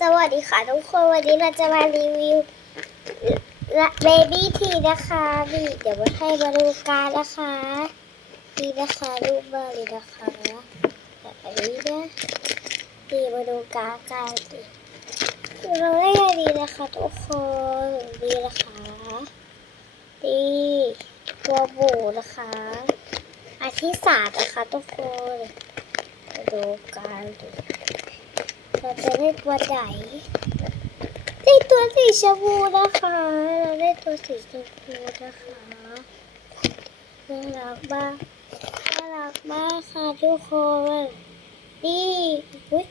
สวัสดีค่ะทุกคนวันนี้เราจะมารีวิวเบบี้ทีนะคะนี่เดี๋ยวมาให้มาดูการนะคะนี่นะคะรูปมาเลยนะคะแบบนี้นะนี่มาดูการกันดิเราได้อันนี้นะคะทุกคนนี่นะคะนี่ตัวหมูนะคะอันที่สามนะคะทุกคนมาดูการดิ เราจะได้ตัวไหนได้ตัวสีชมพูนะคะ เราได้ตัวสีชมพูนะคะน่ารักมากน่ารักมากค่ะทุกคนนี่อุ้ย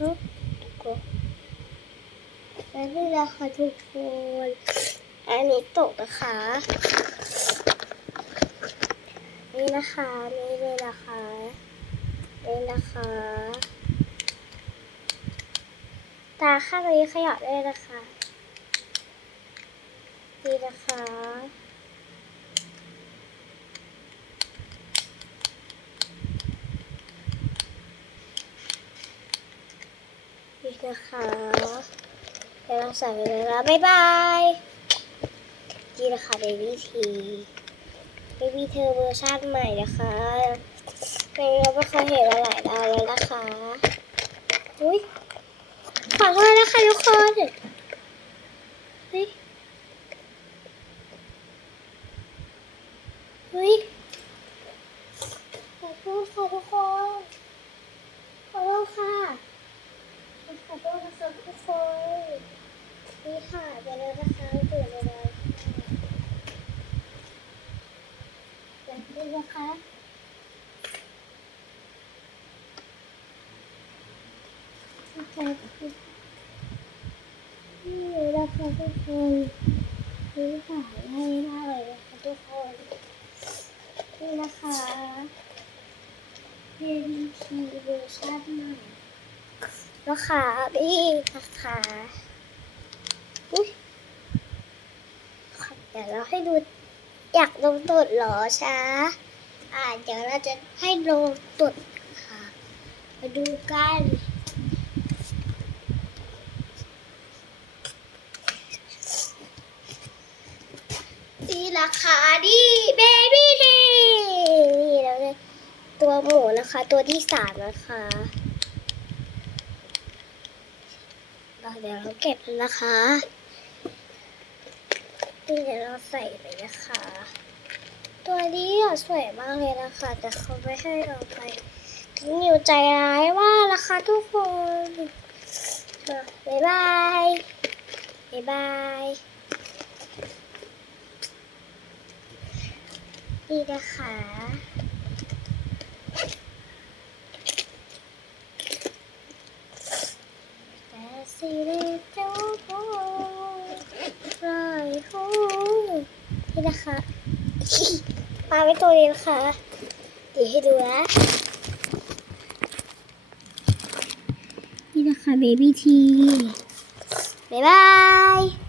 นุ๊กแล้วนี่แหละคะทุกคนอันนี้ตกนะคะนี่นะคะนี่เลยนะคะนี่นะคะ ตาข้างนี้ขยับได้นะคะนี่นะคะนี่นะคะเดี๋ยวเราใส่ไปเลยนะบ๊ายบายนี่นะคะเบบี้ทีเบบี้เธอเวอร์ชันใหม่นะคะเป็นเราไม่เคยเห็นมาหลายดาวแล้วนะคะอุ้ย ขอโทษนะคะทุกคนเฮ้ยเฮ้ยขอโทษค่ะทุกคน ขอโทษค่ะ ขอโทษนะคะทุกคน นี่ค่ะไปแล้วนะคะตื่นไปแล้วแบบนี้นะคะ โอเคนี่นะคะทุกคนนี่ค่ะง่ายมากเลยนะคะทุกคนนี่นะคะเป็นทีเวอร์ชันใหม่นะคะนี่นะคะอุ๊ยเดี๋ยวเราให้ดูอยากลงตดเหรอช้า อ่าเดี๋ยวเราจะให้ลงตดค่ะ มาดูกัน นี่ราคาดิเบบี้ทีนี่แล้วเนี่ยตัวหมูนะคะ ตัวที่สามนะคะเดี๋ยวเราเก็บนะคะนี่เดี๋ยวเราใส่ไปนะคะ ตัวนี้อะสวยมากเลยนะคะ แต่เขาไม่ให้เราไปถึงนิวใจร้ายว่าราคาทุกคนบ๊ายบายบ๊ายบาย นี่นะคะ แต่สีเล็กเจ้าโบไรโฮนี่นะคะปลาไว้ตัวนี้นะคะเดี๋ยวให้ดูนะนี่นะคะเบบี้ทีบ๊ายบาย